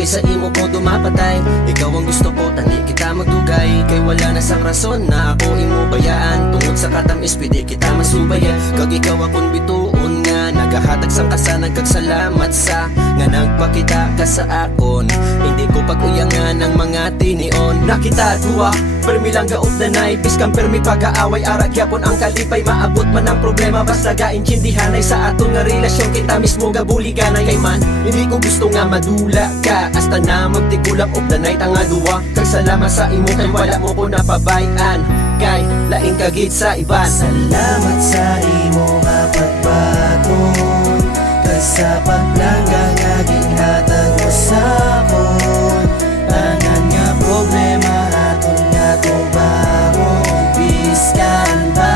Kaysa imo ko dumapatay, ikaw ang gusto ko, tani kita magdugay. Kay wala na sang rason na ako imo bayaan. Tungod sa katamis, pwede kita masubayan. Kag ikaw akong bituon nga nagahatag sang kasanag. Kag salamat sa nga nagpakita ka sa akon. Hindi ko pag-uyangan ng mga tinion. Nakita duwa, permi lang gaot na naipis kang permi pag-aaway. Arag yapon ang kalipay, maabot man ang problema. Basta gaintindihanay sa aton nga relasyon. Kita mismo gabuliganay kay man. Hindi ko gusto nga madula ka, hasta na magtigulang of the night ang aduwa. Kag salamat sa imo kay wala mo ko napabayan. Kay laing kagit sa iban. Salamat sa imo nga pagbaton. Kag sa paglangga nga ginhatag mo sa akon. Tanan nga problema aton nga tubangon. Biskan ba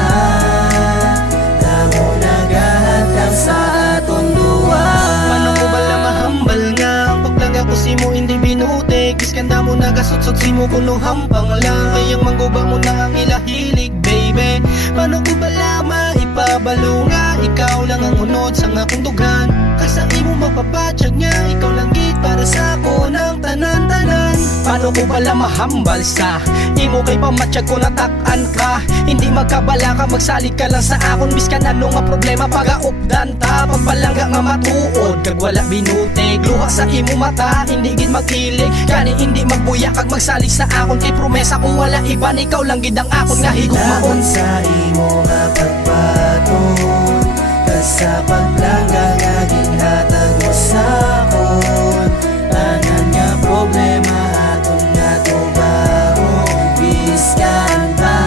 damo nagahatag sa aton duwa. Paano ko bala mahambal nga ang paglangga ko si mo hindi binutik. Iskanda mo nagasutsot si mo kuno hampang lang. Kayang mangguba mo na ang ilahilig baby. Paano ko bala maipabalo nga ikaw lang ang unod sa akong dughan. Kasa imo mapapatyag nga ikaw lang git para sa ako ng tanan-tanan. Paano ko bala mahambal sa imo kay pamatsyag ko natak-an ka. Hindi magkabala ka magsalig ka lang sa akon. Biskan ano nga problema pag-aupdan ta. Pagpalangga nga matuod kag wala binutig. Luha sa imo mata hindi gid magkilig. Kani hindi magbuya kag magsalig sa akon. Kay promesa ko wala iban ikaw lang gid ang akon nga higugmaon. Salamat sa imo nga pagbaton. Kag sa paglangga nga ginhatag mo sa akon. Tanan nga problema aton nga tubangon. Biskan ba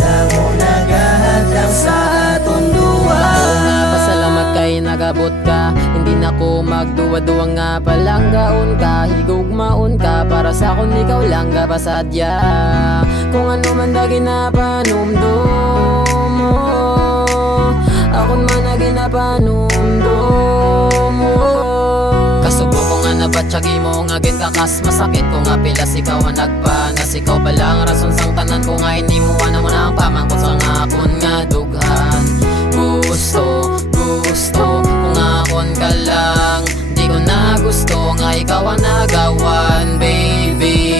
damo nagahatag sa aton duwa. Oo nga, pasalamat kay nagabot ka. Hindi na ko magduwa-duwa nga palanggaon ka. Higugmaon ka para sa akon ikaw lang ga pasadya. Kung ano man da ginapanumdum mo, akon man na ginapanumdum mo. Kasubo ko nga nabatsyagi mo nga ginkakas. Masakit ko nga pilas ikaw ang nagpanas. Ikaw pala ang rason sang tanan ko nga inimuan mo na ang pamangkot sa akon nga dughan. Gusto kung akon ka lang. Di ko na gusto nga ikaw ang nagawan baby.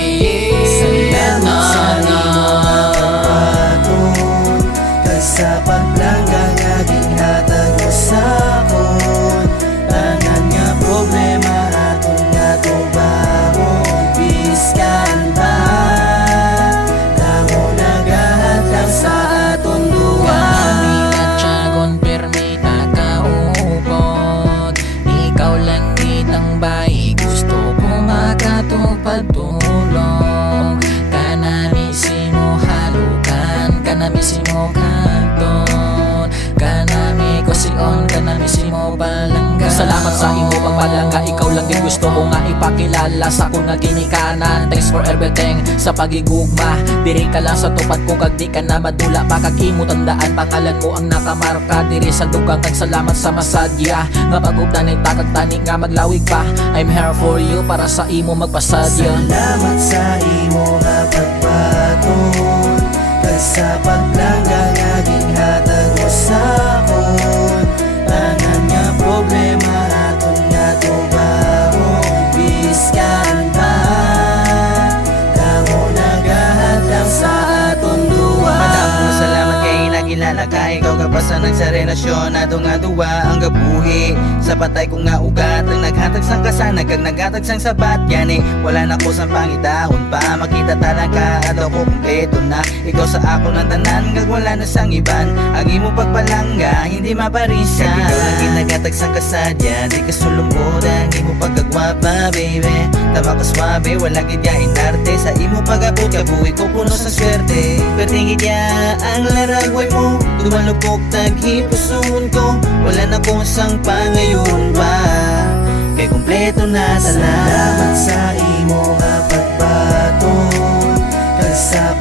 Salamat sa imo nga pagbaton. Kag sa paglangga nga ginhatag mo sa akon. Tanan nga problema aton nga tubangon. Biskan ba damo nagahatag sa aton duwa. Tsagon permita kaupod. Ikaw lang kitang bay. Gusto ko makatupad tulong. Kanami simo halukan. Kanami simo kanton. Kanami ko sion. Kanami simo palangga. Salamat sa imo pagpalangga. Ikaw lang din gusto ko nga ipakilala sa kung nga ginikanan. Thanks for everything sa pagigugma. Diri ka lang sa tupad ko kag di ka na madula. Pakag imo tandaan pangalan mo ang nakamarka. Diri sa dugang kag salamat sa masadya. Nga pag-updan ay takag tani nga maglawig pa. I'm here for you para sa imo magpasadya. Salamat sa imo nga pagbaton. Kag sa paglangga nga ginhatag mo sa akon. Tanan nga problema aton nga tubangon. Biskan ba damo nagahatag sa aton duwa. Madamong salamat kay nagilala ka. Ikaw kapasanag sa relasyon ato nga duwa ang gabuhi. Sa patay ko nga ugat ang naghatag sang kasanag kag naghatag sang sabat. Yani wala na ko sang pangitahon pa. Makita talaga ato ko kumpleto na. Ikaw sa ako ng tanan kag wala na sang iban. Ang imo pagpalangga hindi maparisa. Kag ikaw lang ginaghatag sang kasadya. Di ka sulungkod ang imo pagkagwapa baby. Tama ka swabe wala gid ya inarte. Sa imo pag-abot kabuhi ko puno sa swerte. Pertingid ya ang laragway mo. Dumalupok taghipuson ko. Wala na ko sang pangayon pa. Kay kumpleto na sana. Salamat sa imo nga pagbaton. Kag sa